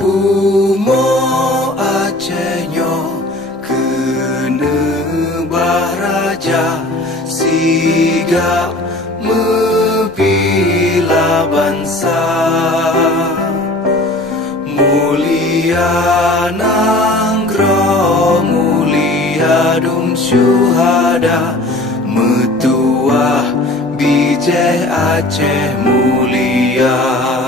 Pumo Aceh-nyo kene baraja sigap mepila bangsa. Mulia nanggro mulia dum syuhada, metuah bijeh Aceh mulia.